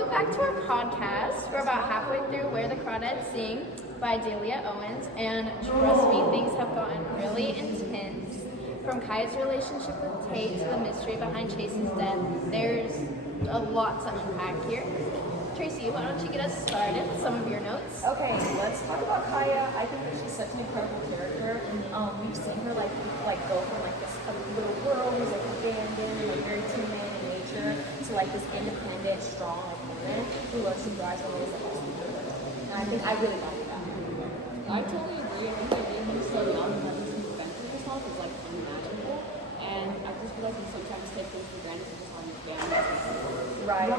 welcome back to our podcast. We're about halfway through Where the Crawdads Sing by Delia Owens, and trust me, things have gotten really intense. From Kaya's relationship with Tate to the mystery behind Chase's death, there's a lot to unpack here. Tracy, why don't you get us started with some of your notes? Okay, let's talk about Kaya. I think that she's such an incredible character. We've seen her like go from like this little girl who's like abandoned, like very timid in nature, to like this independent, strong like woman who loves to rise and raise up to the universe. And I think I really like that. I totally agree. I think that being really so young and having some defense of yourself is like unimaginable. And I just feel like we sometimes take things for granted for just having family. Right.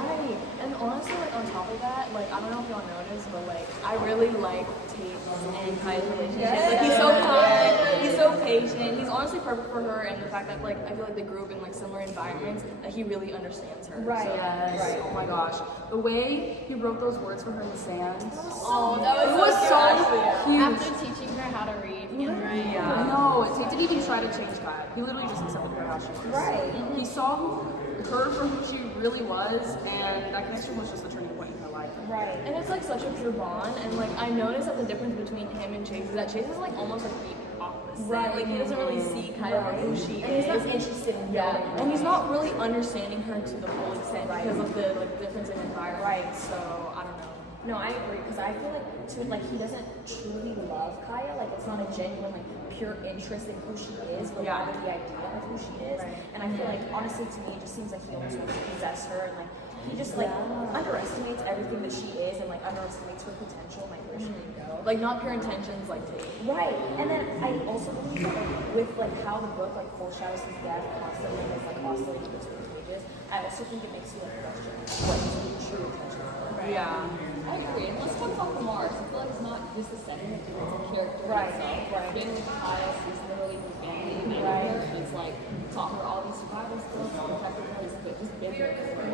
And honestly, like on top of that, like I don't know if y'all noticed, but like I really like Tate's and Kaya's relationship. Yes. Like he's so kind, he's so patient. He's honestly perfect for her, and the fact that like I feel like they grew up in like similar environments, that he really understands her. Right. So, Yes. Right. Oh my gosh, the way he wrote those words for her in the sand. Oh, that It was was so so huge. After teaching her how to read and write. I know. Tate didn't even try to change Kaya. He literally just accepted her how she was. Right. He saw her for who she really was, and that connection was just a turning point in her life. Right. And it's like such a pure bond, and like I noticed that the difference between him and Chase is that Chase is like almost like the opposite. Right. Like he doesn't really see Kaya for who she And he's not is. interested in Yeah, knowing. and he's not really understanding her to the full extent Right. because of the like difference in environment. Right. So I don't know. No, I agree, because I feel like too, like he doesn't truly love Kaya. Like it's not a genuine, like pure interest in who she is, but rather the idea of who she is. Right. And I feel like honestly, to me, it just seems like he almost wants to possess her, and like he just like underestimates everything that she is, and like underestimates her potential, and like where she can go. Like not pure intentions, like Tate. Right, and then I also believe that like, with like how the book like foreshadows his death constantly, and is like oscillating between pages. I also think it makes you like question what is the true intention of her. Yeah. I agree. And let's talk about the Mars. I feel like it's not just a setting, it's a character Right, itself. right. Being with Kaya is literally her family. And Right. her, it's like taught her all these survival skills, protected her, but just been there for her.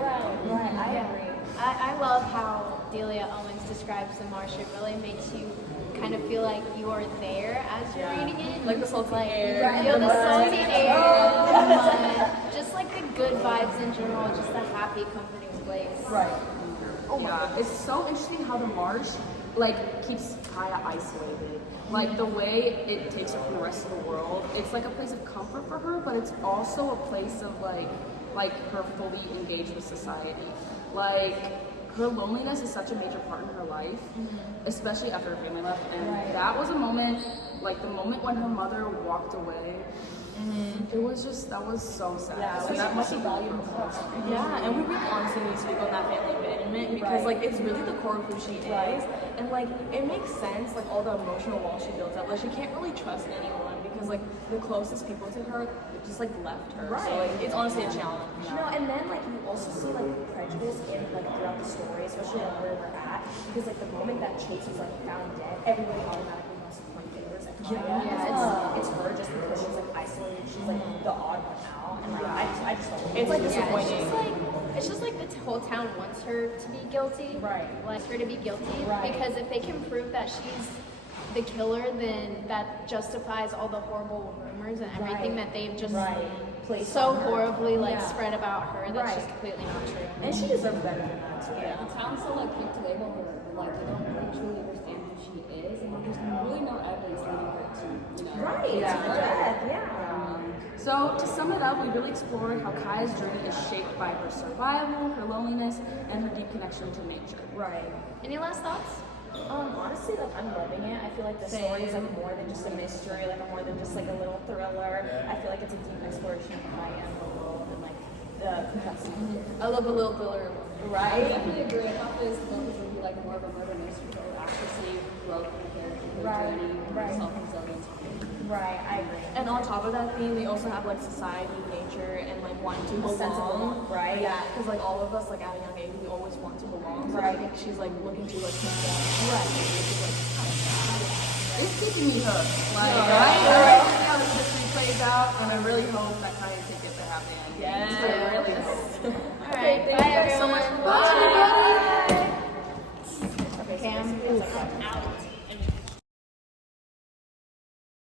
Right, I agree. I love how Delia Owens describes the marsh. It really makes you kind of feel like you are there as you're reading it. Like the salty air. You feel the salty air, the mud, just like the good vibes in general, just a happy, comforting place. Right. Oh yeah, it's so interesting how the marsh like keeps Kaya isolated. Like the way it takes her from the rest of the world, it's like a place of comfort for her, but it's also a place of like her fully engaged with society. Like her loneliness is such a major part in her life, especially after her family left. And that was a moment, like the moment when her mother walked away. It was just, that was so sad. Yeah, And that must have valued her. Yeah, and we really honestly need to speak on that family abandonment because like it's really the core of who she is, and like it makes sense, like all the emotional walls she built up. Like she can't really trust anyone because like the closest people to her just like left her. So like it's honestly a challenge. You know, and then like you also see like prejudice in like throughout the story, especially like where we're at, because like the moment that Chase is like found dead, everybody automatically wants to point fingers at Kaya. Yeah. It's her just because she's like isolated. She's like the odd one out, and like I just don't. It's like Yeah, disappointing. it's just like the whole town wants her to be guilty. Right. Wants her to be guilty. Right. Because if they can prove that she's the killer, then that justifies all the horrible rumors and everything that they've just Placed so on her. horribly like Yeah. spread about her. That's Right. just completely not true. And she deserves better than that too. Yeah, the town's so like quick to label her, like they don't really truly understand who she is, and like, there's really no evidence leading her to, you know. Right. Yeah. To death. Yeah. So to sum it up, we really explored how Kaya's journey is shaped by her survival, her loneliness, and her deep connection to nature. Right. Any last thoughts? Honestly, like I'm loving it. I feel like the story is like more than just a mystery, like more than just like a little thriller. I feel like it's a deep exploration of Kaya and the world and like the complexity. I love a little filler. I Right? definitely agree. I thought this book was going to be like more of a murder mystery, but it actually see growth in the character, her journey, her self-resilience. Right. I agree. And on top of that theme, we also have like society, nature, and like wanting to A belong. sense of belong, right? Yeah, because like all of us, like at a young age, we always want to belong. So Right. I think she's like looking to like conform. Right. Which is like kind of sad. It's keeping me hooked. Like, Right?